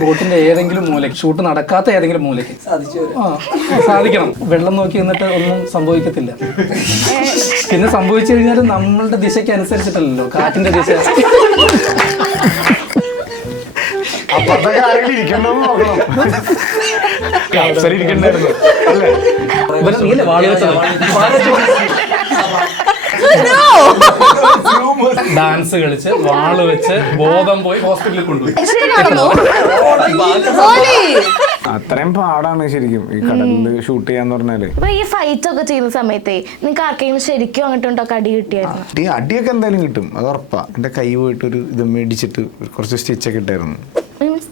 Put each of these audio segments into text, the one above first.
ബോട്ടിന്റെ ഏതെങ്കിലും മൂലയ്ക്ക്, ഷൂട്ട് നടക്കാത്ത ഏതെങ്കിലും മൂലയ്ക്ക് സാധിക്കണം. വെള്ളം നോക്കി നിന്നിട്ട് ഒന്നും സംഭവിക്കത്തില്ല. പിന്നെ സംഭവിച്ചു കഴിഞ്ഞാൽ നമ്മളുടെ ദിശയ്ക്ക് അനുസരിച്ചിട്ടല്ലോ, കാറ്റിന്റെ ദിശ. ഡാൻസ് കളിച്ച് വാള് വെച്ച് ബോധം പോയി ഹോസ്പിറ്റലിൽ കൊണ്ടുപോയി. അത്രയും പാടാണ് ശരിക്കും ഈ കടലില് ഷൂട്ട് ചെയ്യാന്ന് പറഞ്ഞാല്. ഈ ഫൈറ്റ് ഒക്കെ ചെയ്യുന്ന സമയത്ത് നിങ്ങൾക്ക് ആർക്കെങ്കിലും ശരിക്കും അങ്ങോട്ടുണ്ടോ അടി കിട്ടിയായിരുന്നു? അടിയൊക്കെ എന്തായാലും കിട്ടും, അത് ഉറപ്പാ. എന്റെ കൈ പോയിട്ട് ഒരു ഇത് മേടിച്ചിട്ട് കുറച്ച് സ്റ്റിച്ചൊക്കെ ഇട്ടായിരുന്നു.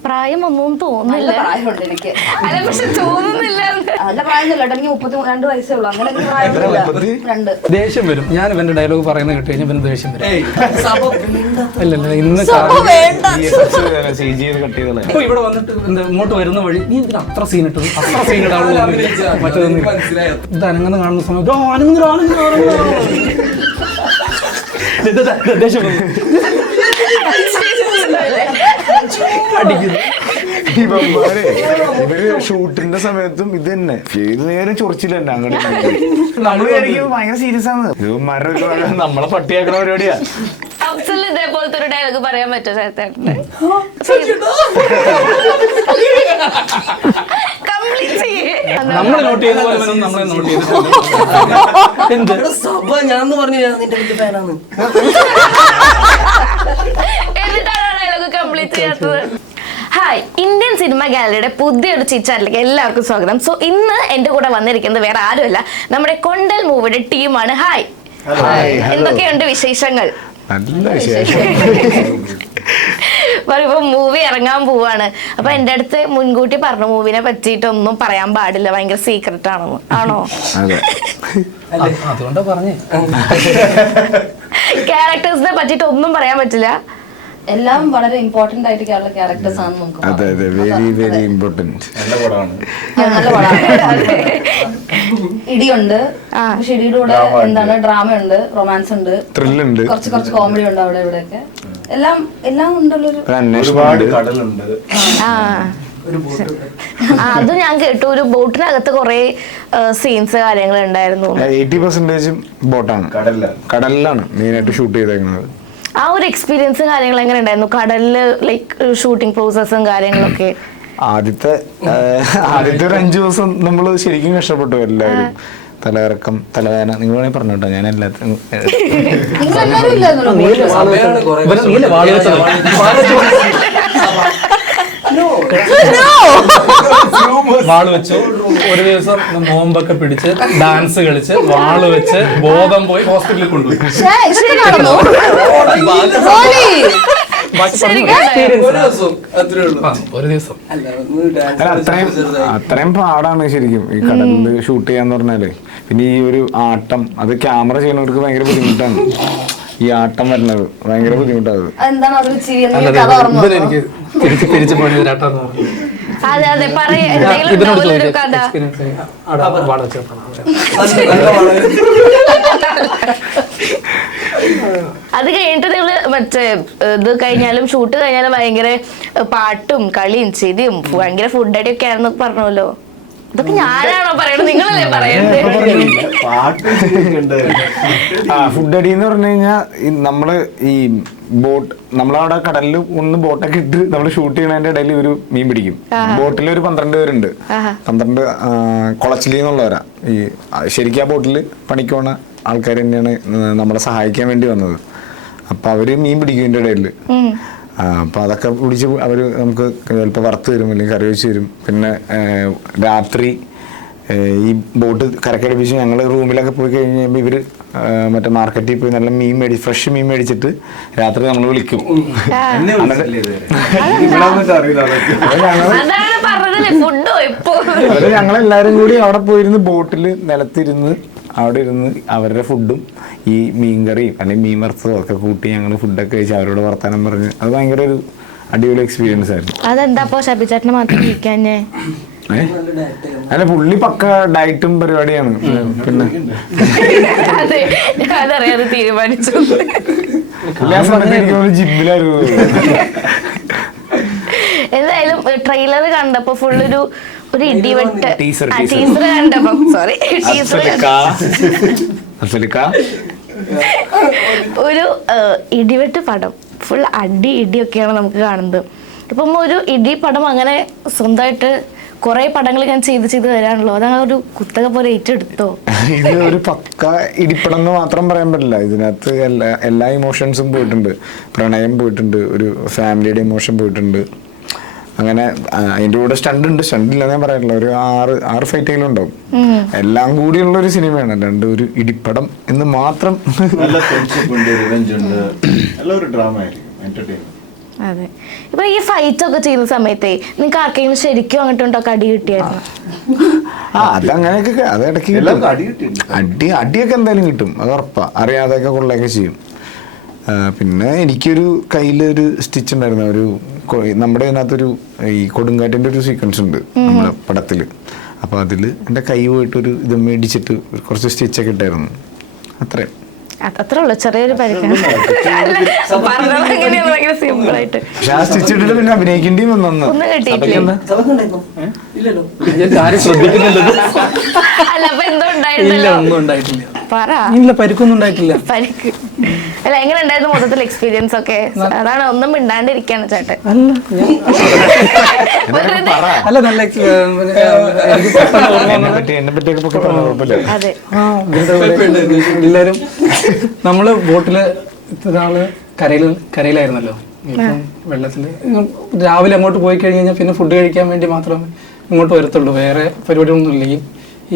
പ്രായം ഒന്നും തോന്നുന്നില്ല. ദേഷ്യം വരും. ഞാൻ ഇവന്റെ ഡയലോഗ് പറയുന്നത് കേട്ട് കഴിഞ്ഞാൽ ഇവന് ദേഷ്യം വരും. ഇന്ന് ഇവിടെ വന്നിട്ട് ഇങ്ങോട്ട് വരുന്ന വഴി നീ ഇതിന് അത്ര സീൻ ഇട്ടു, അത്ര സീൻ ഇടാവുന്ന മറ്റൊന്നും ഇത് അനങ്ങുന്ന കാണുന്ന സമയത്ത് ദേഷ്യം വരും. ഇവര് ഷൂട്ടിന്റെ സമയത്തും ഇത് തന്നെ ഏത് നേരം ചൊറിച്ചില്ല. അങ്ങനെ നമ്മള് ഭയങ്കര സീരിയസ് ആണ്. നമ്മളെ പട്ടിയാക്കണ പരിപാടിയാ. ഇതേപോലത്തെ ഒരു ഡയലോഗ് പറയാൻ പറ്റുമോ ചേട്ടന്? നമ്മൾ നോട്ട് ചെയ്ത പോലെ നമ്മളെ നോട്ട് ചെയ്തിട്ടുണ്ട്. ഹായ്, ഇന്ത്യൻ സിനിമ ഗാലറിയുടെ പുതിയൊരു ചിറ്റാറിലേക്ക് എല്ലാവർക്കും സ്വാഗതം. സോ ഇന്ന് എന്റെ കൂടെ വന്നിരിക്കുന്നത് വേറെ ആരുമല്ല, നമ്മുടെ കൊണ്ടൽ മൂവിയുടെ ടീമാണ്. ഹായ്, എന്തൊക്കെയുണ്ട് വിശേഷങ്ങൾ? ഇപ്പൊ മൂവി ഇറങ്ങാൻ പോവാണ്. അപ്പൊ എന്റെ അടുത്ത് മുൻകൂട്ടി പറഞ്ഞു മൂവിനെ പറ്റിയിട്ടൊന്നും പറയാൻ പാടില്ല, ഭയങ്കര സീക്രട്ട് ആണെന്ന്. ആണോ? അതുകൊണ്ടാ പറഞ്ഞേ. ക്യാരക്ടേഴ്സിനെ പറ്റിയിട്ട് ഒന്നും പറയാൻ പറ്റില്ല. എല്ലാം വളരെ ഇമ്പോർട്ടന്റ് ആയിട്ടുള്ള ക്യാരക്ടേഴ്സ് ആണ് നമുക്ക്. അതെ അതെ, വെരി വെരി ഇമ്പോർട്ടന്റ്. നല്ല പടമാണ്. ഇടിയുണ്ട്, പക്ഷെ ഇടിയുടെ കൂടെ എന്താണ് ഡ്രാമ ഉണ്ട്, റൊമാൻസ് ഉണ്ട്, ത്രില്ലുണ്ട്, കുറച്ച് കോമഡി ഉണ്ട്. അവിടെ ഇവിടെയൊക്കെ എല്ലാം ഉണ്ടല്ലോ. ഒരുപാട് കടലുണ്ട്. അത് ഞാൻ കേട്ടു, ഒരു ബോട്ടിനകത്ത് കുറെ സീൻസ് കാര്യങ്ങൾ ഉണ്ടായിരുന്നു. 80% ബോട്ടാണ്, കടലിലാണ് മെയിൻ ആയിട്ട് ഷൂട്ട് ചെയ്തേക്കുന്നത്. ആ ഒരു എക്സ്പീരിയൻസും കാര്യങ്ങളും എങ്ങനെ ഉണ്ടായിരുന്നു കടലില്, ലൈക്ക് ഷൂട്ടിംഗ് പ്രോസസ്സും കാര്യങ്ങളൊക്കെ? ആദ്യത്തെ ഒരു 5 ദിവസം നമ്മൾ ശരിക്കും കഷ്ടപ്പെട്ടു. എല്ലാവരും തലകറക്കം, തലവേദന, നിങ്ങൾ വേണമെങ്കിൽ പറഞ്ഞു കേട്ടോ. ഞാൻ എല്ലാത്തിനും വാള് വെച്ചു. ഒരു ദിവസം നോമ്പൊക്കെ പിടിച്ച് ഡാൻസ് കളിച്ച് വാള് വെച്ച് ബോധം പോയി ഹോസ്പിറ്റലിൽ കൊണ്ടുപോയി. ഒരു ദിവസം അത്രയും പാടാണ് ശരിക്കും ഈ കടലില് ഷൂട്ട് ചെയ്യാന്ന് പറഞ്ഞാല്. പിന്നെ ഈ ഒരു ആട്ടം, അത് ക്യാമറ ചെയ്യുന്നവർക്ക് ഭയങ്കര ബുദ്ധിമുട്ടാണ്. ഈ ആട്ടം വരുന്നത് ഭയങ്കര ബുദ്ധിമുട്ടാണ്. എനിക്ക് തിരിച്ചു പോയിട്ടാണ്. അതെ അതെ, അത് കഴിഞ്ഞിട്ട് നിങ്ങള് മറ്റേ ഇത് കഴിഞ്ഞാലും ഷൂട്ട് കഴിഞ്ഞാലും ഭയങ്കര പാട്ടും കളിയും ചിരിയും ഭയങ്കര ഫുഡ് അടിയൊക്കെ ആയിരുന്നു പറഞ്ഞല്ലോ. ഇതൊക്കെ ഞാനാണോ പറയണത്, നിങ്ങളല്ലേ പറയുന്നത്? ഫുഡ് അടി എന്ന് പറഞ്ഞു കഴിഞ്ഞാൽ നമ്മള് ഈ ബോട്ട്, നമ്മളവിടെ കടലിൽ ഒന്ന് ബോട്ടൊക്കെ ഇട്ട് നമ്മൾ ഷൂട്ട് ചെയ്യണതിന്റെ ഇടയിൽ ഒരു മീൻ പിടിക്കും. ബോട്ടിൽ ഒരു 12 പേരുണ്ട്. 12 കുളച്ചിലി എന്നുള്ളവരാ. ഈ ശരിക്കും ആ ബോട്ടിൽ പണിക്ക് പോണ ആൾക്കാർ തന്നെയാണ് നമ്മളെ സഹായിക്കാൻ വേണ്ടി വന്നത്. അപ്പൊ അവര് മീൻ പിടിക്കും ഇതിന്റെ ഇടയിൽ. അപ്പൊ അതൊക്കെ പിടിച്ച് അവര് നമുക്ക് ചിലപ്പോൾ വറുത്ത് തരും, അല്ലെങ്കിൽ കറി വെച്ച് തരും. പിന്നെ രാത്രി ഈ ബോട്ട് കരക്കടിപ്പിച്ച് ഞങ്ങൾ റൂമിലൊക്കെ പോയി കഴിഞ്ഞ് കഴിയുമ്പോൾ ഇവര് മറ്റേ മാർക്കറ്റിൽ പോയി നല്ല ഫ്രഷ് മീൻ മേടിച്ചിട്ട് രാത്രി നമ്മൾ വിളിക്കും. ഞങ്ങളെല്ലാരും കൂടി അവിടെ പോയിരുന്ന് ബോട്ടിൽ നിലത്തിരുന്ന് അവിടെ ഇരുന്ന് അവരുടെ ഫുഡും ഈ മീൻകറിയും അല്ലെങ്കിൽ മീൻ വറുത്തതും ഒക്കെ കൂട്ടി ഞങ്ങൾ ഫുഡൊക്കെ കഴിച്ച് അവരോട് വർത്താനം പറഞ്ഞ് അത് ഭയങ്കര ഒരു അടിപൊളി എക്സ്പീരിയൻസ് ആയിരുന്നു. അതെന്താ ഷബി ചേട്ടന് മാത്രം ഇരിക്കാഞ്ഞേ? അല്ല പുള്ളി പക്ക ഡയറ്റും പരിപാടിയാണ്. പിന്നെ അതെ അതറിയാതെ തീരുമാനിച്ചു. പുള്ളി ആ സമയത്ത് എനിക്ക് ജിമ്മിലായിരുന്നു. എന്തായാലും ട്രെയിലർ കണ്ടപ്പോ ഫുള്ളൊരു ഇടിവെട്ട് ടീസർ കണ്ടപ്പോ ടീസർ ഒരു ഇടിവെട്ട് പടം ഫുൾ ഇടിയൊക്കെയാണ് നമുക്ക് കാണുന്നത്. ഇപ്പം ഒരു ഇടി പടം അങ്ങനെ സ്വന്തമായിട്ട് കുറെ പടങ്ങൾ ഞാൻ ചെയ്ത് വരാണല്ലോ, അതങ്ങനെ ഒരു കുത്തക പോലെ ഏറ്റെടുത്തോ? ഇത് ഒരു പക്ക ഇടിപ്പടം എന്ന് മാത്രം പറയാൻ പറ്റില്ല. ഇതിനകത്ത് എല്ലാ ഇമോഷൻസും പോയിട്ടുണ്ട്. പ്രണയം പോയിട്ടുണ്ട്, ഒരു ഫാമിലിയുടെ ഇമോഷൻ പോയിട്ടുണ്ട്. അങ്ങനെ അതിന്റെ കൂടെ സ്റ്റണ്ട് ഉണ്ട്. സ്റ്റണ്ട് ഇല്ല ഞാൻ പറയാനില്ല, ഒരു 6 ഫൈറ്റുകളും ഉണ്ടാവും. എല്ലാം കൂടിയുള്ള ഒരു സിനിമയാണ്, അല്ലാണ്ട് ഒരു ഇടിപ്പടം എന്ന് മാത്രം. അതെ. ഇപ്പൊ ഈ ഫൈറ്റ് ഒക്കെ ചെയ്യുന്ന സമയത്തേ നിങ്ങൾക്ക് ആർക്കെങ്കിലും ശരിക്കും അങ്ങോട്ടുണ്ടോ അടി കിട്ടിയായിരുന്നു? അതങ്ങനെയൊക്കെ അത് ഇടയ്ക്ക് അടിയൊക്കെ എന്തായാലും കിട്ടും, അത് ഉറപ്പാ. അറിയാതെയൊക്കെ കൊള്ളയൊക്കെ ചെയ്യും. പിന്നെ എനിക്കൊരു കയ്യിലൊരു സ്റ്റിച്ച് ഉണ്ടായിരുന്നു. ഒരു നമ്മുടെ അതിനകത്തൊരു ഈ കൊടുങ്കാറ്റിന്റെ ഒരു സീക്വൻസ് ഉണ്ട് നമ്മുടെ പടത്തില്. അപ്പൊ അതില് എന്റെ കൈ പോയിട്ടൊരു ഇത് മേടിച്ചിട്ട് കുറച്ച് സ്റ്റിച്ചൊക്കെ ഇട്ടായിരുന്നു. അത്രേ ഉള്ളു, ചെറിയൊരു പരിക്കാണ്. സിമ്പിൾ ആയിട്ട് പക്ഷെ ആ സ്റ്റിച്ച് ഇട്ടിട്ട് പിന്നെ അഭിനയിക്കേണ്ടി വന്നു. ഒന്നും കിട്ടിയിട്ടില്ല. അല്ല അപ്പൊ എന്തോ ഉണ്ടായിരുന്നല്ലോ, പറ. പരിക്കൊന്നും ഉണ്ടായിട്ടില്ല. പരിക്ക് അല്ല, എങ്ങനെ ഉണ്ടായിരുന്നു മൊത്തത്തിൽ എക്സ്പീരിയൻസ് ഒക്കെ? അതാണ് ഒന്നും മിണ്ടാണ്ടിരിക്കാണ് ചേട്ടൻ. അല്ല നല്ല അതെ. എല്ലാരും നമ്മള് ബോട്ടില് ഇത്രനാള് കരയിലായിരുന്നല്ലോ. ഇപ്പം വെള്ളത്തില് രാവിലെ അങ്ങോട്ട് പോയി കഴിഞ്ഞാൽ പിന്നെ ഫുഡ് കഴിക്കാൻ വേണ്ടി മാത്രമേ ഇങ്ങോട്ട് വരത്തുള്ളൂ. വേറെ പരിപാടികളൊന്നും ഇല്ലെങ്കിൽ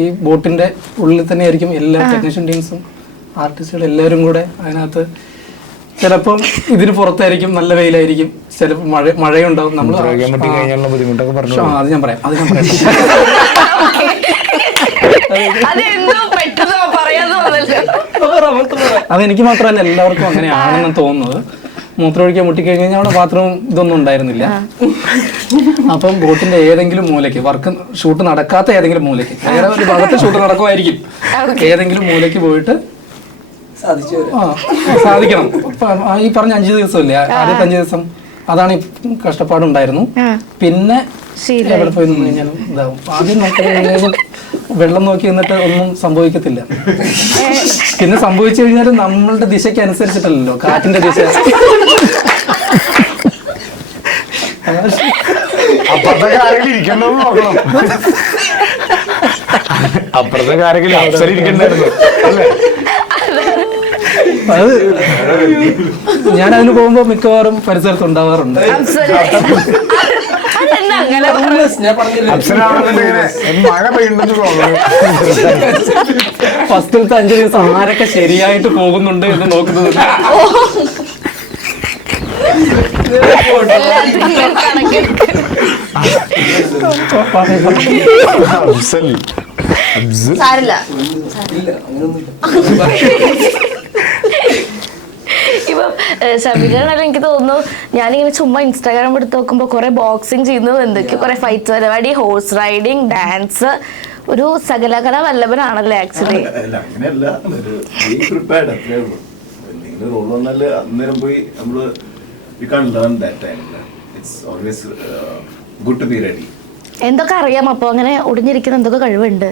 ഈ ബോട്ടിന്റെ ഉള്ളിൽ തന്നെ ആയിരിക്കും എല്ലാ ടെക്നീഷ്യൻ ടീംസും ആർട്ടിസ്റ്റുകളും എല്ലാവരും കൂടെ. അതിനകത്ത് ചിലപ്പം ഇതിന് പുറത്തായിരിക്കും, നല്ല വെയിലായിരിക്കും, ചിലപ്പോൾ മഴയുണ്ടാവും. നമ്മൾ അത് ഞാൻ പറയാം. അതെനിക്ക് മാത്രമല്ല എല്ലാവർക്കും അങ്ങനെയാണെന്ന് തോന്നുന്നത്. മൂത്രമൊഴിക്കാൻ മുട്ടിക്കഴിഞ്ഞാൽ അവിടെ ബാത്റൂം ഇതൊന്നും ഉണ്ടായിരുന്നില്ല. അപ്പം ബോട്ടിന്റെ ഏതെങ്കിലും മൂലയ്ക്ക് ഷൂട്ട് നടക്കാത്ത ഏതെങ്കിലും മൂലയ്ക്ക്, വേറെ ഒരു ഭാഗത്ത് ഷൂട്ട് നടക്കുമായിരിക്കും, ഏതെങ്കിലും മൂലയ്ക്ക് പോയിട്ട് സാധിക്കണം. ഈ പറഞ്ഞ 5 ദിവസമില്ലേ, ആദ്യത്തെ 5 ദിവസം അതാണ് ഈ കഷ്ടപ്പാടുണ്ടായിരുന്നു. പിന്നെ എവിടെ പോയി നിന്ന് കഴിഞ്ഞാലും ഇതാവും. ആദ്യം നോക്കി വെള്ളം നോക്കി നിന്നിട്ട് ഒന്നും സംഭവിക്കത്തില്ല. പിന്നെ സംഭവിച്ചു കഴിഞ്ഞാൽ നമ്മളുടെ ദിശയ്ക്ക് അനുസരിച്ചിട്ടല്ലോ, കാറ്റിന്റെ ദിശ. അപ്പുറത്തെ കാരെങ്കിലും അവസരം ഇരിക്കണ്ടായിരുന്നു. അത് ഞാൻ അതിന് പോകുമ്പോ മിക്കവാറും പരിസരത്ത് ഉണ്ടാവാറുണ്ട്. മഴ പെയ്യുണ്ടെന്ന് തോന്നുന്നു. ഫസ്റ്റിലത്തെ 5 ദിവസം ആരൊക്കെ ശരിയായിട്ട് പോകുന്നുണ്ട് എന്ന് നോക്കുന്നത്. ഇപ്പം ഷബീജാണെങ്കിലും എനിക്ക് തോന്നുന്നു, ഞാനിങ്ങനെ ചുമ്മാ ഇൻസ്റ്റാഗ്രാം എടുത്ത് നോക്കുമ്പോ കുറെ ബോക്സിങ് ചെയ്യുന്നത്, എന്തൊക്കെയോ കുറെ ഫൈറ്റ് പരിപാടി, ഹോഴ്സ് റൈഡിങ്, ഡാൻസ്, ഒരു സകലകല വല്ലഭനാണല്ലേ ആക്ച്വലി. എന്തൊക്കെ അറിയാം അപ്പൊ? അങ്ങനെ ഒടിഞ്ഞിരിക്കുന്ന എന്തൊക്കെ കഴിവുണ്ട്?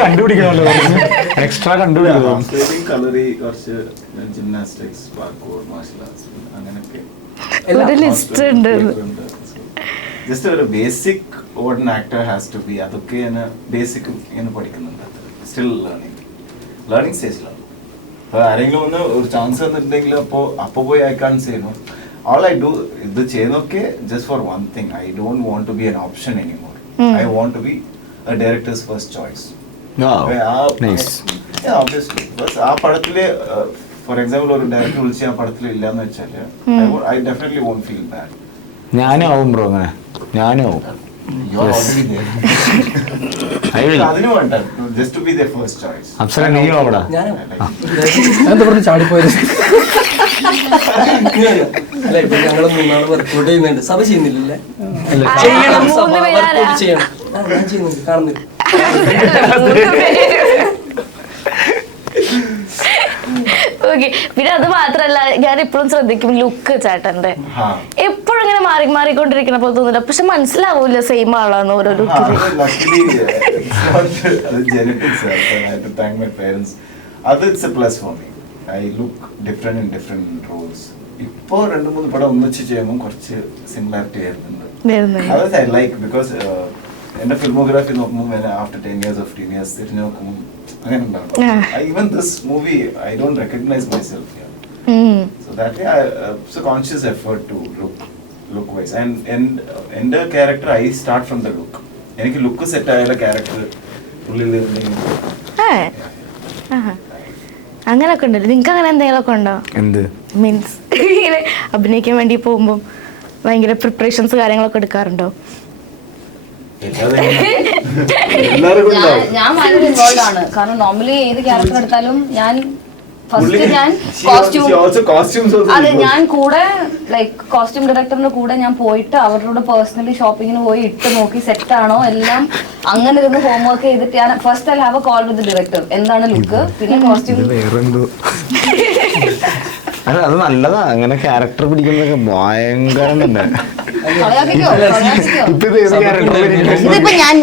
കണ്ടുപിടിക്കണല്ലോ, എക്സ്ട്രാ കണ്ടുപിടിക്കണം. ഒരു ലിസ്റ്റ് ഉണ്ട്. ജസ്റ്റ് ഒരു basic what an actor has to be, അതൊക്കെ ബേസിക് പഠിക്കുന്നുണ്ട്. സ്റ്റിൽ ലേണിംഗ് സ്റ്റേജിലാണ്. അപ്പോൾ ആരെങ്കിലും ഒന്ന് ഒരു ചാൻസ് തന്നിട്ടുണ്ടെങ്കിൽ അപ്പോൾ പോയി I can say no. All I do ഇത് ചെയ്യുന്നൊക്കെ just for one thing. I don't want to be an option anymore. I want to be a director's first choice. Nice. Yeah, obviously. ആ പടത്തില് for example ഒരു director വിളിച്ച് ആ പടത്തിൽ ഇല്ലാന്ന് വെച്ചാൽ I definitely won't feel bad. ഞാനും ആവും bro, അങ്ങനെ ഞാനും ആവും. അതിന് വേണ്ട, just to be their first choice. Apsara നീ അവിടെ എന്താ പറഞ്ഞു ചാടിപ്പോയത്? അല്ല ഇപ്പൊ ഞങ്ങള് 3 നാള് വർക്കൗട്ട് ചെയ്യുന്നുണ്ട്. സഭ ചെയ്യുന്നില്ലല്ലേ? അല്ല ചെയ്യണം, സഭ മൂന്ന് പേരാരാ? വർക്കൗട്ട് ചെയ്യണം. ഞാൻ ചെയ്യുന്നുണ്ട്, കാണുന്നില്ല. ഓക്കെ. പിന്നെ അത് മാത്രല്ല, ഞാൻ എപ്പോഴും ശ്രദ്ധിക്കും ലുക്ക് ചേട്ടന്റെ हाँ എപ്പോഴും ഇങ്ങനെ മാറിക്കൊണ്ടിരിക്കണ പോലെ തോന്നില്ല. പക്ഷെ മനസ്സിലാവൂല സെയിം ആളാന്ന് ഓരോ ലുക്കില്. luckily it's not genetics. I have to thank my parents. It's a plus for me. I look different in different roles. ഇപ്പോ 2-3 പടം ഒന്നിച്ച് ചെയ്യുമ്പോൾ കുറച്ച് സിമിലാരിറ്റി ആയിരുന്നുണ്ട്. അത് ഐ ലൈക്ക് ബിക്കോസ് എന്റെ ഫിൽമോഗ്രാഫി നോക്കുമ്പോൾ ആഫ്റ്റർ 10 years of TVS തിരിഞ്ഞു നോക്കുമ്പോൾ അങ്ങനെ ഉണ്ടാവും. Even this movie I don't recognise myself. So that way it's a conscious effort to look wise. And എൻ്റെ character I start from the look. എനിക്ക് look set ആയാലും character ഉള്ളിൽ അങ്ങനൊക്കെ ഉണ്ടല്ലോ. നിങ്ങക്ക് അങ്ങനെ എന്തെങ്കിലുമൊക്കെ ഉണ്ടോ? എന്ത് മീൻസ് ഇങ്ങനെ അഭിനയിക്കാൻ വേണ്ടി പോകുമ്പോൾ ഭയങ്കര പ്രിപ്പറേഷൻസ് കാര്യങ്ങളൊക്കെ എടുക്കാറുണ്ടോ? ഞാൻ ഭയങ്കര ഇൻവോൾവ് ആണ്. കാരണം നോർമലി ഏത് ക്യാരക്ടർ എടുത്താലും ഞാൻ ഫസ്റ്റ് ഞാൻ ഞാൻ കൂടെ ലൈക്ക് കോസ്റ്റ്യൂം ഡയറക്ടറിന്റെ കൂടെ ഞാൻ പോയിട്ട് അവരുടെ പേഴ്സണലി ഷോപ്പിങ്ങിന് പോയി ഇട്ട് നോക്കി സെറ്റ് ആണോ എല്ലാം അങ്ങനെ ഇരുന്ന് ഹോംവർക്ക് ചെയ്തിട്ട് ഞാൻ first I have A call with director എന്താണ് ലുക്ക്, പിന്നെ കോസ്റ്റ്യൂം. വേറെന്തോ അല്ല അത് നല്ലതാ. അങ്ങനെ ക്യാരക്ടർ പിടിക്കുന്നതൊക്കെ ഭയങ്കരം തന്നെ. ഇതിപ്പോ ഞാൻ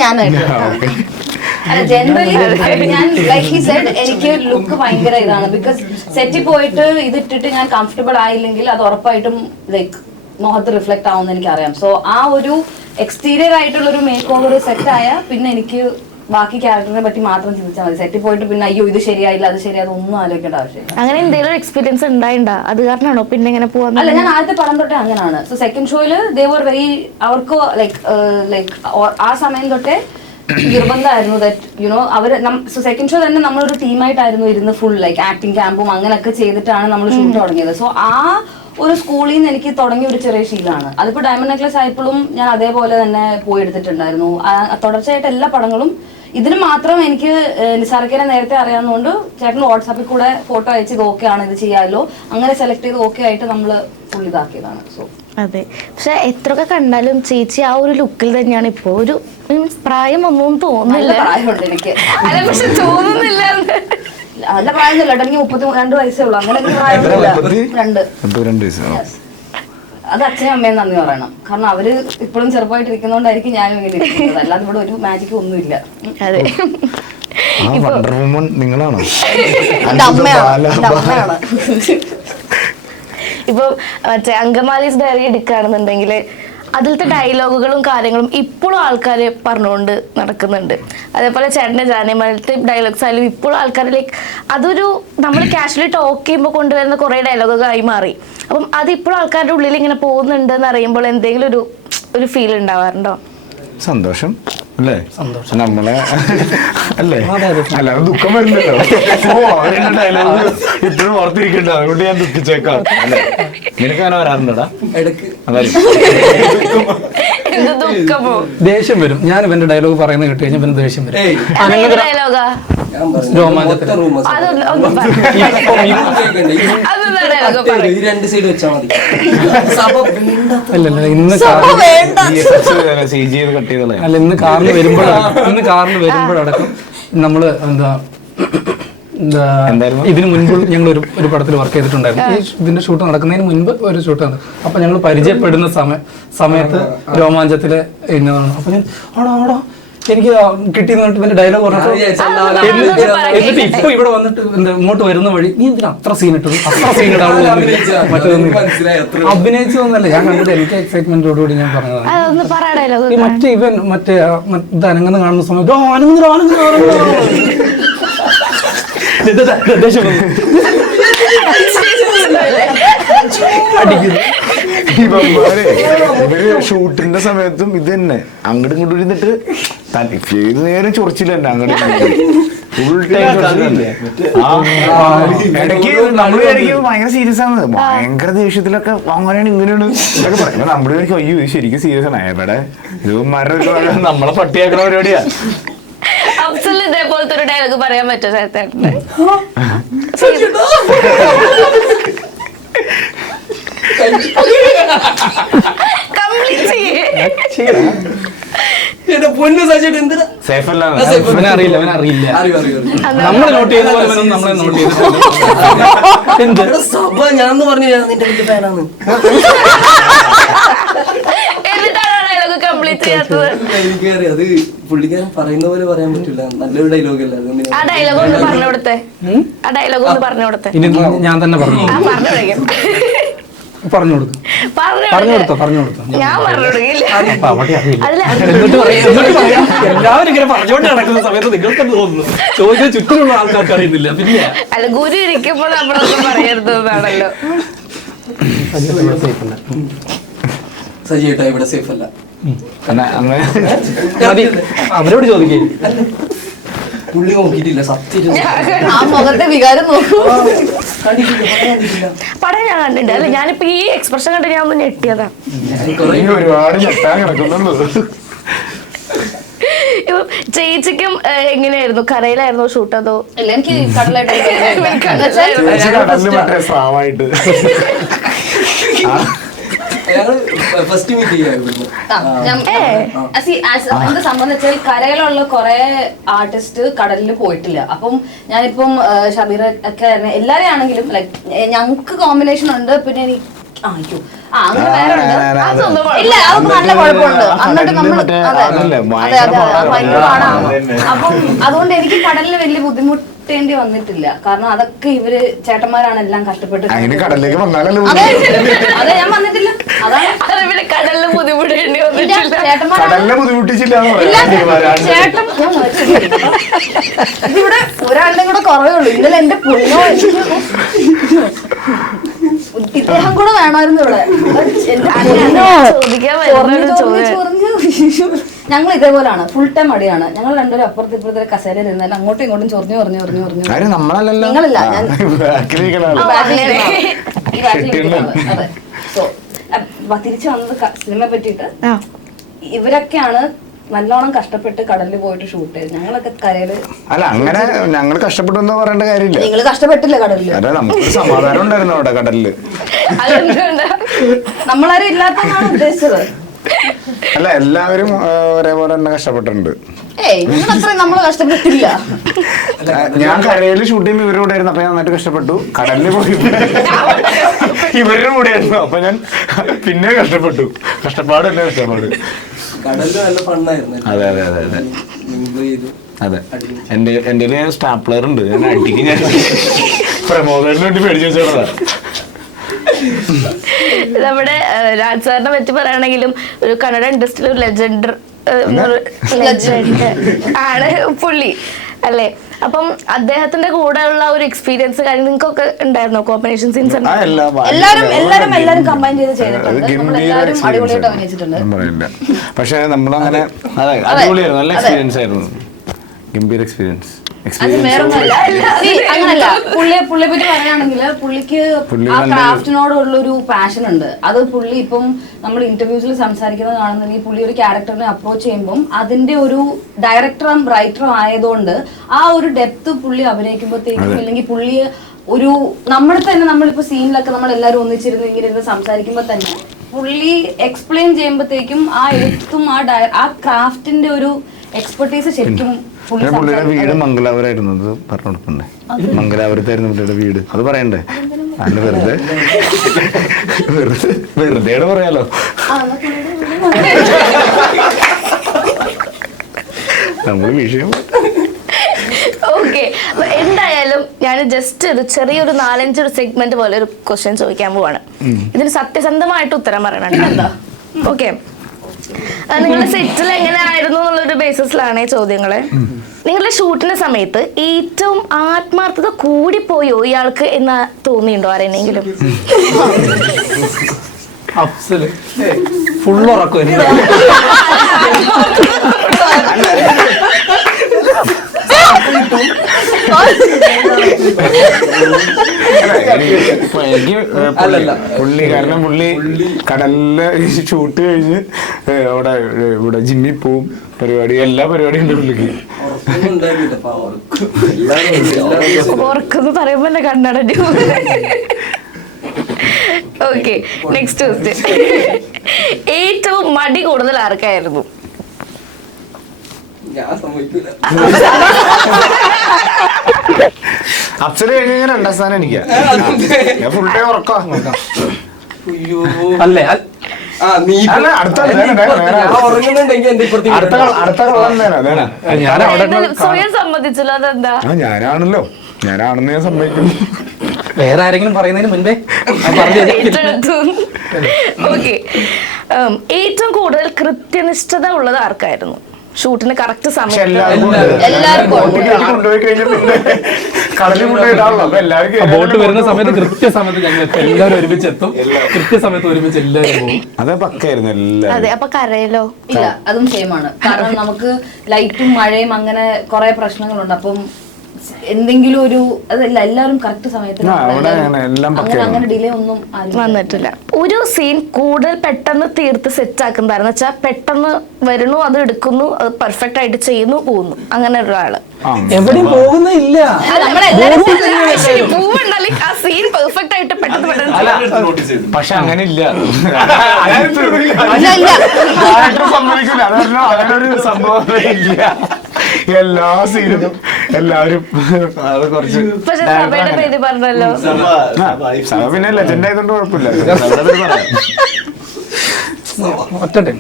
ജനറലി ഞാൻ ലൈക്ക് ഹി സെഡ് എനിക്ക് ലുക്ക് ഭയങ്കര ഇതാണ്. ബിക്കോസ് സെറ്റിൽ പോയിട്ട് ഇതിട്ടിട്ട് ഞാൻ കംഫർട്ടബിൾ ആയില്ലെങ്കിൽ അത് ഉറപ്പായിട്ടും ലൈക്ക് മുഖത്ത് റിഫ്ലക്ട് ആവുമെന്ന് എനിക്കറിയാം. സോ ആ ഒരു എക്സ്റ്റീരിയർ ആയിട്ടുള്ള ഒരു മേക്ക് ഓവർ സെറ്റ് ആയ പിന്നെ എനിക്ക് ബാക്കി ക്യാരക്ടറിനെ പറ്റി മാത്രം ചിന്തിച്ചാൽ മതി. സെറ്റിൽ പോയിട്ട് പിന്നെ അയ്യോ ഇത് ശരിയായില്ല അത് ശരിയായത് ഒന്നും ആലോചിക്കേണ്ട ആവശ്യമില്ല. അങ്ങനെ എന്തെങ്കിലും എക്സ്പീരിയൻസ് ഉണ്ടായിണ്ടാ? അത് കാരണമാണോ പിന്നെ ഇങ്ങനെ പോവാൻ? അല്ല, ഞാൻ ആദ്യത്തെ പടം തൊട്ടേ അങ്ങനെയാണ്. സോ സെക്കൻഡ് ഷോയില് ദേ വർ വെരി അവർക്ക് ലൈക്ക് ആ സമയം തൊട്ടേ നിർബന്ധമായിരുന്നു ദാറ്റ് യുനോ അവർ സെക്കൻഡ് ഷോ തന്നെ നമ്മളൊരു ടീമായിട്ടായിരുന്നു ഇരുന്ന് ഫുൾ ലൈക്ക് ആക്ടിങ് ക്യാമ്പും അങ്ങനെയൊക്കെ ചെയ്തിട്ടാണ് നമ്മൾ ഷൂട്ട് തുടങ്ങിയത്. സോ ആ ഒരു സ്കൂളിൽ നിന്ന് എനിക്ക് തുടങ്ങിയ ഒരു ചെറിയ ശീലമാണ്. അതിപ്പോ ഡയമണ്ട് നെക്ലസ് ആയപ്പോഴും ഞാൻ അതേപോലെ തന്നെ പോയി എടുത്തിട്ടുണ്ടായിരുന്നു. തുടർച്ചയായിട്ട് എല്ലാ പടങ്ങളും ഇതിന് മാത്രം എനിക്ക് നിസാർക്കിനെ നേരത്തെ അറിയാവുന്നതുകൊണ്ട് ചേട്ടൻ വാട്സാപ്പിൽ കൂടെ ഫോട്ടോ അയച്ച് ഇത് ഓക്കെ ആണ് ഇത് ചെയ്യാമല്ലോ അങ്ങനെ സെലക്ട് ചെയ്ത് ഓക്കെ ആയിട്ട് നമ്മൾ ഫുൾ ഇതാക്കിയതാണ്. സോ അതെ. പക്ഷെ എത്രയൊക്കെ കണ്ടാലും ചേച്ചി ആ ഒരു ലുക്കിൽ തന്നെയാണ് ഇപ്പൊ. ഒരു മീൻസ് പ്രായം ഒന്നും തോന്നുന്നില്ല. പ്രായമുണ്ട് എനിക്ക്. അല്ല പക്ഷെ തോന്നുന്നില്ല. നല്ല പ്രായമൊന്നുമില്ല. എനിക്ക് 32 വയസ്സേ ഉള്ളൂ. അങ്ങനെ പ്രായമൊന്നുമില്ല. 2 വയസ്സ്. അത് അച്ഛനും അമ്മയും നന്ദി പറയണം. കാരണം അവര് ഇപ്പോഴും ചെറുപ്പമായിട്ട് ഇരിക്കുന്നോണ്ടായിരിക്കും ഞാനും ഇങ്ങനെ ഇരിക്കുന്നത്. അല്ലാതെ ഇവിടെ ഒരു മാജിക് ഒന്നുമില്ല. അതെ. വണ്ടർ വുമൺ നിങ്ങളാണോ? എന്റെ അമ്മയാണ്. ഇപ്പൊ മറ്റേ അങ്കമാലീസ് ഡയറി എടുക്കുകയാണെന്നുണ്ടെങ്കിൽ അതിലത്തെ ഡയലോഗുകളും കാര്യങ്ങളും ഇപ്പോഴും ആൾക്കാർ പറഞ്ഞുകൊണ്ട് നടക്കുന്നുണ്ട്. അതേപോലെ ചേട്ടൻ്റെ ജാനമലത്തെ ഡയലോഗ്സ് ആയാലും ഇപ്പോഴും ആൾക്കാർ ലൈക്ക് അതൊരു നമ്മൾ കാഷ്വലി ടോക്ക് ചെയ്യുമ്പോൾ കൊണ്ടുവരുന്ന കുറേ ഡയലോഗുകളായി മാറി. അപ്പം അതിപ്പോഴും ആൾക്കാരുടെ ഉള്ളിൽ ഇങ്ങനെ പോകുന്നുണ്ട് എന്ന് അറിയുമ്പോൾ എന്തെങ്കിലും ഒരു ഫീൽ ഉണ്ടാവാറുണ്ടോ? സന്തോഷം അല്ലേ? നമ്മളെ അല്ലേ? അതെ. അല്ലാതെ ദുഃഖം വരുന്നല്ലോ. ഡയലോഗ് ഇപ്പോഴും ഓർത്തിരിക്കണ്ട, അതുകൊണ്ട് ഞാൻ ദുഃഖിച്ചേക്കാം അല്ലേ? നിനക്ക് അങ്ങനെ വരാറുണ്ടോടാ? ദുഃഖമോ? ദേഷ്യം വരും. ഞാൻ ഇവന്റെ ഡയലോഗ് പറയുന്നത് കേട്ട് കഴിഞ്ഞാൽ പിന്നെ ദേഷ്യം വരും. ഡയലോഗാ രോമാഞ്ചത്തിൽ രണ്ട് സൈഡ് വെച്ചാൽ മതി. അല്ലല്ല ഇന്ന് കാറിൽ വരുമ്പോഴടക്കം നമ്മള് ഇതിന് മുൻപ് ഞങ്ങൾ ഒരു പടത്തിൽ വർക്ക് ചെയ്തിട്ടുണ്ടായിരുന്നു. ഇതിന്റെ ഷൂട്ട് നടക്കുന്നതിന് മുൻപ് ഒരു ഷൂട്ടാണ്. അപ്പൊ ഞങ്ങൾ പരിചയപ്പെടുന്ന സമയത്ത് രോമാഞ്ചത്തിലെ ഇന്നതാണ്. അപ്പൊ ഞാൻ ആടോ എനിക്ക് കിട്ടിയെന്ന് പറഞ്ഞിട്ട് ഇവന്റെ ഡയലോഗ് പറഞ്ഞിട്ട് എന്നിട്ട് ഇപ്പൊ ഇവിടെ വന്നിട്ട് ഇങ്ങോട്ട് വരുന്ന വഴി നീ എന്തിനാ അത്ര സീൻ ഇട്ടത്, അത്ര സീൻ ഇടാവുള്ളൂ മറ്റൊന്നും അഭിനയിച്ചതൊന്നല്ല. ഞാൻ കണ്ടിട്ട് എനിക്ക് എക്സൈറ്റ്മെന്റോടുകൂടി ഞാൻ പറഞ്ഞതാണ്. മറ്റേ ഇവൻ മറ്റേ ഇത് അനങ്ങുന്ന കാണുന്ന സമയത്ത് ഷൂട്ടിന്റെ സമയത്തും ഇത് തന്നെ അങ്ങോട്ടും ഇങ്ങോട്ടും ഇരുന്നിട്ട് ഏത് നേരം ചൊറിച്ചില്ല തന്നെ അങ്ങോട്ട് ഫുൾ ടൈം ഇടയ്ക്ക് നമ്മൾ ഭയങ്കര സീരിയസ് ആണ്, ഭയങ്കര ദേഷ്യത്തിലൊക്കെ അങ്ങനെയാണ് ഇങ്ങനെയാണ് ഇതൊക്കെ പറയുമ്പോ നമ്മള് വിചാരിക്കും അയ്യോ ഇത് ശരിക്കും സീരിയസ് ആണ്. എവിടെ ഇത് മരൊക്കെ നമ്മളെ പട്ടിയാക്കണ പരിപാടിയാ. ഇതേപോലത്തെ ഒരു ഡയലോഗ് പറയാൻ പറ്റുമോ ചേട്ടന്? കംപ്ലീറ്റ് ചെയ്യേ. എന്റെ പൊന്നു സജിയേട്ടാ എന്തിനാ സേഫ് അല്ല അവനെ അറിയില്ല അറിയോ നമ്മൾ നോട്ട് ചെയ്ത പോലെ അവനും നമ്മളെ നോട്ട് ചെയ്തിട്ടുണ്ട്. എന്ത് എടാ, സഭ ഞാനെന്ന് പറഞ്ഞു ഞാൻ നിന്റെ വലിയ ഫാനാണ്. എന്നിട്ടാണ് ഡയലോഗ് കംപ്ലീറ്റ് ചെയ്യാത്തത്. എനിക്കറിയാം അത് പുള്ളിക്കാരൻ പറയുന്ന പോലെ പറയാൻ പറ്റില്ല, നല്ലൊരു ഡയലോഗ് അല്ല അതുകൊണ്ട് ആ ഡയലോഗ് ഒന്ന് പറഞ്ഞു കൊടുത്തേ. ആ ഡയലോഗ് ഒന്ന് പറഞ്ഞു കൊടുത്തേ. ഇനി ഞാൻ തന്നെ പറഞ്ഞു ആ പറഞ്ഞു തുടങ്ങി. പറഞ്ഞു കൊടുക്കും പറഞ്ഞു കൊടുത്തോ ഞാൻ പറഞ്ഞു തുടങ്ങിയില്ല. അപ്പൊ അവിടെ അറിയില്ല. അതില് എന്നിട്ട് പറയാം എല്ലാവരും ഇങ്ങനെ പറഞ്ഞുകൊണ്ട് നടക്കുന്ന സമയത്ത് നിങ്ങൾക്ക് തോന്നുന്നു ചോദിച്ചാൽ ചുറ്റുമുള്ള ആൾക്കാർക്ക് അറിയുന്നില്ല. പിന്നെ അല്ല, ഗുരു ഇരിക്കുമ്പോ നമ്മളൊന്നും പറയരുത് എന്നാണല്ലോ. സജിയേട്ടാ ഇവിടെ സേഫ് അല്ല. അങ്ങനെ മതി, അവരോട് ചോദിക്കേ. പുള്ളി നോക്കിയിട്ടില്ല സത്യം. ആ മുഖത്തെ വികാരം നോക്കൂ. പടം ഞാൻ കണ്ടിട്ടുണ്ട്. അല്ല, ഞാനിപ്പോ ഈ എക്സ്പ്രഷൻ കണ്ട് ഞാൻ ഒന്ന് ഞെട്ടിയതാ. ഒരുപാട് ഞെട്ടാൻ കിടക്കുന്നുള്ളൂ. ഇപ്പൊ ചേച്ചിക്കും എങ്ങനെയായിരുന്നു? കരയിലായിരുന്നോ ഷൂട്ട് അതോ? ഇല്ല, എനിക്ക് കടലായിട്ട് കടലിൽ മറ്റേ സ്രാവായിട്ട് ഞങ്ങള് ഫസ്റ്റ് മീറ്റ് ചെയ്യായിരുന്നു. എന്താ സംഭവം വെച്ചാൽ കരയിലുള്ള കുറെ ആർട്ടിസ്റ്റ് കടലിൽ പോയിട്ടില്ല. അപ്പം ഞാനിപ്പം ഷബീർ ഒക്കെ എല്ലാരെയും ആണെങ്കിലും ലൈക് ഞങ്ങക്ക് കോമ്പിനേഷൻ ഉണ്ട്. പിന്നെ എനിക്ക് അയ്യോ അങ്ങനെ വേറെ ഉണ്ട്. ഇല്ല, അതൊക്കെ നല്ല കുഴപ്പമുണ്ട്. എന്നിട്ട് നമ്മൾ അതെ ഭയങ്കര പാടാണ്. അപ്പം അതുകൊണ്ട് എനിക്ക് കടലിൽ വലിയ ബുദ്ധിമുട്ടേണ്ടി വന്നിട്ടില്ല. കാരണം അതൊക്കെ ഇവര് ചേട്ടന്മാരാണ് എല്ലാം കഷ്ടപ്പെട്ട്. അതിന് കടലിലേക്ക് വന്നാലല്ലോ. അതെ, ഞാൻ വന്നിട്ടില്ല. അതാണ് പിന്നെ കടലിൽ ബുദ്ധിമുട്ടേണ്ടി വന്നിട്ടില്ല. ചേട്ടന്മാർ കടലിനെ ബുദ്ധിമുട്ടിച്ചില്ല ചേട്ടൻ ഞാൻ ഇതിവിടെ ഒരാളുടെ കൂടെ കുറവേ ഉള്ളൂ. ഇന്നലെ എന്റെ പൊന്നോ ഇദ്ദേഹം കൂടെ വേണമായിരുന്നു ഇവിടെ. ചോദിക്കാൻ വരുന്നൊരു ചോദ്യം. ഞങ്ങൾ ഇതേപോലെയാണ്, ഫുൾ ടൈം അടിയാണ്. ഞങ്ങൾ രണ്ടുപേരും അപ്പുറത്ത് ഇപ്പുറത്തെ കസേരയിൽ ഇരുന്നാലും അങ്ങോട്ടും ഇങ്ങോട്ടും ചൊറിഞ്ഞു കാര്യം നമ്മളല്ലല്ലോ. നിങ്ങളില്ല, ഞാൻ അതെ. സോ തിരിച്ചു വന്നത് സിനിമയെ പറ്റിയിട്ട് ഇവരൊക്കെയാണ് നല്ലോണം കഷ്ടപ്പെട്ട് കടലിൽ പോയിട്ട് ഷൂട്ട് ചെയ്ത്. ഞങ്ങളൊക്കെ കരയില് അല്ല അങ്ങനെ ഞങ്ങൾ കഷ്ടപ്പെട്ടു എന്ന് പറയേണ്ട കാര്യമില്ല. നിങ്ങൾ കഷ്ടപ്പെട്ടില്ല കടലില്. അല്ല നമുക്ക് സമാധാനം ഉണ്ടായിരുന്നു അവിടെ കടലില്. നമ്മളാരും ഇല്ലാത്തതാണ് ഉദ്ദേശിച്ചത്. അല്ല എല്ലാവരും ഒരേപോലെ തന്നെ കഷ്ടപ്പെട്ടിട്ടുണ്ട്. ഏയ് നിങ്ങൾ അത്രയും നമ്മള് കഷ്ടപ്പെട്ടില്ല. ഞാൻ കരയിൽ ഷൂട്ട് ചെയ്യുമ്പോൾ ഇവരുടെ കൂടെ ആയിരുന്നു. അപ്പൊ ഞാൻ നന്നായിട്ട് കഷ്ടപ്പെട്ടു. കടലിൽ പോയി ഇവരുടെ കൂടെ ആയിരുന്നു. അപ്പൊ ഞാൻ പിന്നെ കഷ്ടപ്പെട്ടു. കഷ്ടപ്പാടല്ലേ കഷ്ടപ്പാട്. കടലിൽ നല്ല ഫണ്ണായിരുന്നു. അതെ അതെ അതെ അതെ മിങ്കിൾ ചെയ്തു. അതെ എന്റെ സ്റ്റാപ്ലർ ഉണ്ട്. ഞാൻ അടിക്ക് ഞാൻ പ്രമോദന് വേണ്ടി മേടിച്ചു വെച്ചോളാ. നമ്മുടെ രാജ് സാറിനെ പറ്റി പറയുകയാണെങ്കിലും ഒരു കന്നഡ ഇൻഡസ്ട്രിയിൽ ഒരു ലെജൻഡ് ആണ് പുള്ളി അല്ലേ? അപ്പം അദ്ദേഹത്തിന്റെ കൂടെ ഉള്ള ഒരു എക്സ്പീരിയൻസ് കാര്യം നിങ്ങൾക്കൊക്കെ ഉണ്ടായിരുന്നോ? കോമ്പിനേഷൻ സീൻസ് എല്ലാരും കമ്പൈൻ ചെയ്ത് ചെയ്തിട്ടുണ്ട്. നമ്മളെല്ലാരും അടിപൊളിയായിട്ട് അഭിനയിച്ചിട്ടുണ്ട്. പക്ഷെ നമ്മളങ്ങനെ അതെ അടിപൊളിയായിരുന്നു. നല്ല എക്സ്പീരിയൻസ് ആയിരുന്നു. ഗംഭീർ എക്സ്പീരിയൻസ്. അങ്ങനല്ല, പുള്ളിയെ പറ്റി പറയുകയാണെങ്കിൽ പുള്ളിക്ക് ആ ക്രാഫ്റ്റിനോടുള്ളൊരു പാഷൻ ഉണ്ട്. അത് പുള്ളി ഇപ്പം നമ്മൾ ഇന്റർവ്യൂസിൽ സംസാരിക്കുന്നത് കാണുന്നെങ്കിൽ പുള്ളി ഒരു ക്യാരക്ടറിനെ അപ്രോച്ച് ചെയ്യുമ്പോൾ അതിന്റെ ഒരു ഡയറക്ടറും റൈറ്ററും ആയതുകൊണ്ട് ആ ഒരു ഡെപ്ത് പുള്ളി അഭിനയിക്കുമ്പോഴത്തേക്കും അല്ലെങ്കിൽ പുള്ളി ഒരു നമ്മൾ തന്നെ നമ്മളിപ്പോ സീനിലൊക്കെ നമ്മൾ എല്ലാവരും ഒന്നിച്ചിരുന്ന് ഇങ്ങനെ ഇരുന്ന് സംസാരിക്കുമ്പോൾ തന്നെ പുള്ളി എക്സ്പ്ലെയിൻ ചെയ്യുമ്പോഴത്തേക്കും ആ എഴുത്തും ആ ക്രാഫ്റ്റിന്റെ ഒരു എക്സ്പെർട്ടീസ് ശരിക്കും പുള്ളിയുടെ വീട് മംഗലാപുരമായിരുന്നു. അത് പറഞ്ഞു കൊടുക്കണ്ടേ? മംഗലാപുരത്തായിരുന്നു പുള്ളിയുടെ വീട്. അത് പറയണ്ടേ? അല്ല വെറുതെ പറയാലോ. നമ്മൾ വിഷയം ഓക്കെ. എന്തായാലും ഞാൻ ജസ്റ്റ് ഒരു ചെറിയൊരു 4-5 സെഗ്മെന്റ് പോലെ ഒരു ക്വസ്റ്റ്യൻ ചോദിക്കാൻ പോവാണ്. ഇതിന് സത്യസന്ധമായിട്ട് ഉത്തരം പറയണം. എന്താ? ഓക്കെ. നിങ്ങളുടെ സെറ്റിൽ എങ്ങനെയായിരുന്നു എന്നുള്ളൊരു ബേസിസിലാണ് ചോദ്യങ്ങള്. നിങ്ങളുടെ ഷൂട്ടിന്റെ സമയത്ത് ഏറ്റവും ആത്മാർത്ഥത കൂടിപ്പോയോ ഇയാൾക്ക് എന്ന് തോന്നിയിട്ടുണ്ടോ ആരെങ്കിലും? ഫുൾ ഉറക്കം. പുള്ളി കാരണം പുള്ളി കടലില് ഷൂട്ട് കഴിഞ്ഞ് അവിടെ ഇവിടെ ജിമ്മിൽ പോവും. പരിപാടി എല്ലാ പരിപാടിയും ഉണ്ട് പുള്ളിക്ക്. ഉറക്കെന്ന് പറയുമ്പോ കണ്ണട ഓക്കെ, നെക്സ്റ്റ് ക്വസ്റ്റ്യൻ. ഏറ്റവും മടി കൂടുതൽ ആർക്കായിരുന്നു? ഞാൻ സമ്മതിക്കൂല. അപ്സര കഴിഞ്ഞ് കഴിഞ്ഞാൽ 2ാം സ്ഥാനം എനിക്കാ. ഞാൻ ഫുൾ ടൈം ഉറക്കാം. അയ്യോ. അല്ലേ ആ നീ അല്ല, അടുത്ത ഞാൻ ഉറങ്ങുന്നുണ്ടെങ്കിൽ എന്റെ ഇപ്പുറത്ത് അടുത്ത കൊള്ളാൻ നേരം. ഞാൻ അവിടെ സ്വയം സമ്മതിച്ചല്ലോ, അതെന്താ? ഞാനാണല്ലോ, ഞാനാണെന്ന് ഞാൻ സമ്മതിക്കുന്നു. വേറെ ആരെങ്കിലും പറയുന്നതിന് മുൻപേ ഓക്കെ, ഏറ്റവും കൂടുതൽ കൃത്യനിഷ്ഠത ഉള്ളത് ആർക്കായിരുന്നു? ഷൂട്ടിന് കറക്റ്റ് പക്ഷെ സമയത്ത് എല്ലാവർക്കും ഉണ്ട്. കൊണ്ടുപോയി കഴിഞ്ഞാൽ പിന്നെ കടലിൽ കൊണ്ടുപോയിട്ടാണല്ലോ. അപ്പൊ എല്ലാവർക്കും ബോട്ട് വരുന്ന സമയത്ത് കൃത്യസമയത്ത് ഞങ്ങൾ എല്ലാവരും ഒരുമിച്ച് എത്തും. കൃത്യസമയത്ത് ഒരുമിച്ച് എല്ലാവരും പോകും. അത് പക്കായിരുന്നു എല്ലാവരും. അതെ. അപ്പൊ കരയിലോ? ഇല്ല, അതും സെയിം ആണ്. കാരണം നമുക്ക് ലൈറ്റും മഴയും അങ്ങനെ കുറെ പ്രശ്നങ്ങളുണ്ട്. അപ്പം എന്തെങ്കിലും ഒരു അതല്ല, എല്ലാവരും കറക്റ്റ് സമയത്ത് അവിടെ എല്ലാം അങ്ങനെ ഡിലേ ഒന്നും ആരും വന്നിട്ടില്ല. ഒരു സീൻ കൂടുതൽ പെട്ടെന്ന് തീർത്ത് സെറ്റ് ആക്കുന്നതായിരുന്നു വെച്ചാൽ പെട്ടെന്ന് വരുന്നു, അത് എടുക്കുന്നു, അത് പെർഫെക്റ്റ് ആയിട്ട് ചെയ്യുന്നു, പോകുന്നു, അങ്ങനെ ഒരാള്. എവിടെയും പോകുന്നില്ല. പൂവുണ്ടല്ലേ ആ സീൻ പെർഫെക്റ്റ് ആയിട്ട് പെട്ടെന്ന് പെട്ടെന്ന്. നോട്ടീസ് ചെയ്തു. പക്ഷെ അങ്ങനെ ഇല്ല. സമ്മതിക്കില്ല. അതല്ല, അങ്ങനൊരു സംഭവമേ ഇല്ല. എല്ലാ സീനും എല്ലാവരും അത് കുറച്ച് പക്ഷെ സഭയുടെ പേര് പറഞ്ഞല്ലോ. സഭ പിന്നെ ലെജൻഡ് ആയതുകൊണ്ട് കുഴപ്പമില്ല. ഒറ്റ ടൈം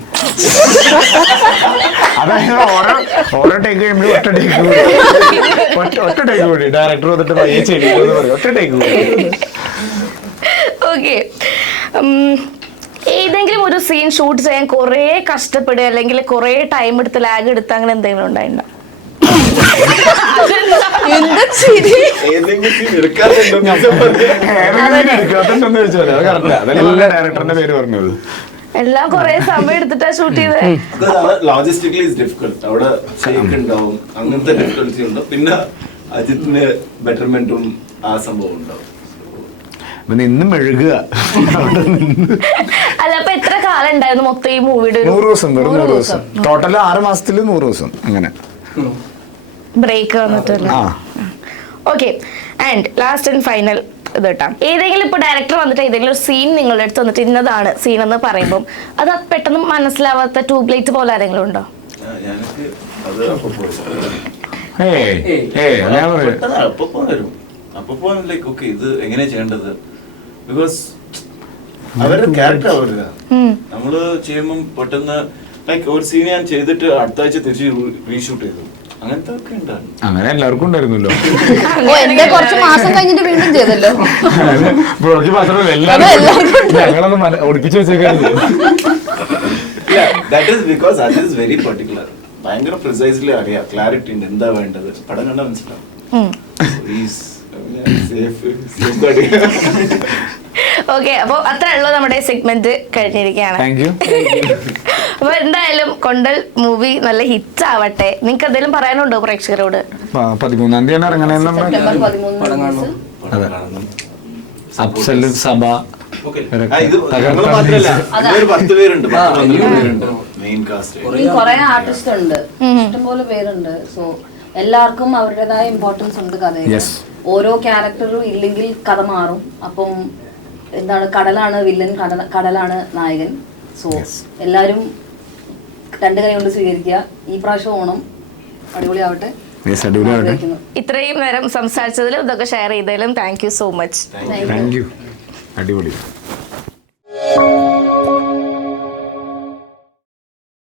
അതായത് ഓരോ ടേക്ക് കഴിയുമ്പോഴും ഒറ്റ ടേക്ക് കൂടി ഡയറക്ടർ വന്നിട്ട് പയ്യെ ചെടിയെന്ന് പറയും. ഒറ്റ ടേക്ക് കൂടി. ഓക്കെ, ഏതെങ്കിലും ഒരു സീൻ ഷൂട്ട് ചെയ്യാൻ കുറെ കഷ്ടപ്പെടുക അല്ലെങ്കിൽ കുറെ ടൈം എടുത്ത് ലാഗ് എടുത്ത് അങ്ങനെ എന്തെങ്കിലും ഉണ്ടായിട്ടുണ്ടോ? എന്താ ശരി? ഡയറക്ടറിന്റെ പേര് പറഞ്ഞത് എല്ലാം കുറെ സമയം എടുത്തിട്ടാ ഷൂട്ട് ചെയ്തത്. ലോജിസ്റ്റിക്കലി ഇസ് ഡിഫിക്കൽട്ട്. അവിടെ ഷേക്ക് ഉണ്ടാവും, അങ്ങനത്തെ ഡിഫിക്കൽറ്റി ഉണ്ട്. പിന്നെ അജിത്തിന് ബെറ്റർമെന്റും ആ സംഭവം ഉണ്ടാവും. നിന്ന് മെഴുകുക. അല്ല, അപ്പൊ എത്ര കാലം ഉണ്ടായിരുന്നു മൊത്തം ഈ മൂവിയുടെ? 100 ദിവസം. 100 ദിവസം ടോട്ടൽ 6 മാസത്തിൽ 100 ദിവസം അങ്ങനെ ബ്രേക്ക് വന്നിട്ടില്ല. Okay, and last and final ഇത് കേട്ടാ, ഏതെങ്കിലും ഇപ്പൊ ഡയറക്ടർ വന്നിട്ട് ഏതെങ്കിലും ഒരു സീൻ നിങ്ങളുടെ അടുത്ത് വന്നിട്ട് ഇന്നതാണ് സീൻ എന്ന് പറയുമ്പോൾ അത് പെട്ടെന്ന് മനസ്സിലാവാത്ത ട്യൂബ് ലൈറ്റ് പോലെ ആരെങ്കിലും ഉണ്ടോ? എനിക്ക് അത് അപ്പൊ അപ്പൊ ലൈക്ക് ഓക്കെ ഇത് എങ്ങനെയാ ചെയ്യേണ്ടത്, ബിക്കോസ് അവരുടെ ക്യാരക്ടർ അവരുടെ നമ്മള് ചെയ്യുമ്പോൾ പെട്ടെന്ന് ലൈക്ക് ഒരു സീൻ ഞാൻ ചെയ്തിട്ട് അടുത്ത ആഴ്ച തിരിച്ച് റീഷൂട്ട് ചെയ്തു, അങ്ങനത്തെ ഒക്കെ ഉണ്ടായിരുന്നു. അങ്ങനെ എല്ലാവർക്കും ഉണ്ടായിരുന്നല്ലോ. എന്റെ കുറച്ച് മാസം കഴിഞ്ഞിട്ട് വീണ്ടും ചെയ്തല്ലോ. ഞങ്ങളൊന്ന് ഒടിപ്പിച്ചു വെച്ചേക്കാണ്. ദാറ്റ് ഈസ് ബിക്കോസ് അത് ഈസ് വെരി പർട്ടിക്കുലർ. ഭയങ്കര പ്രിസൈസ്ലി അറിയാം, ക്ലാരിറ്റി ഉണ്ട്, എന്താ വേണ്ടത്, പടം കണ്ടാൽ മനസ്സിലാവും. ഓക്കെ, അപ്പൊ അത്ര ഉള്ളൂ നമ്മുടെ സെഗ്മെന്റ് കഴിഞ്ഞിരിക്കുകയാണ്. Thank you. അപ്പൊ എന്തായാലും കൊണ്ടൽ മൂവി നല്ല ഹിറ്റ് ആവട്ടെ. നിങ്ങൾക്ക് എന്തെങ്കിലും പറയാനുണ്ടോ പ്രേക്ഷകരോട്? 13-ാം തീയതി ഇറങ്ങണേന്ന് സെപ്റ്റംബർ 13 അഫ്സല് സഭ മാത്രല്ല 10 പേരുണ്ട്, 12 പേരുണ്ട് മെയിൻ കാസ്റ്റ്. കുറെ ആർട്ടിസ്റ്റ് ഉണ്ട്, ഇഷ്ടംപോലെ പേരുണ്ട്. സോ എല്ലാവർക്കും അവരുടേതായ ഇമ്പോർട്ടൻസ് ഉണ്ട് കഥയിൽ. ഓരോ ക്യാരക്ടറും ഇല്ലെങ്കിൽ കഥ മാറും. അപ്പം എന്താണ്, കടലാണ് വില്ലൻ, കടലാണ് നായകൻ. സോ എല്ലാരും 2 കൈ കൊണ്ട് സ്വീകരിക്കുക. ഈ പ്രാവശ്യം ഓണം അടിപൊളിയാവട്ടെ. ഇത്രയും നേരം സംസാരിച്ചതിലും ഇതൊക്കെ ഷെയർ ചെയ്തതിലും thank you so much. Thank you. അടിപൊളി.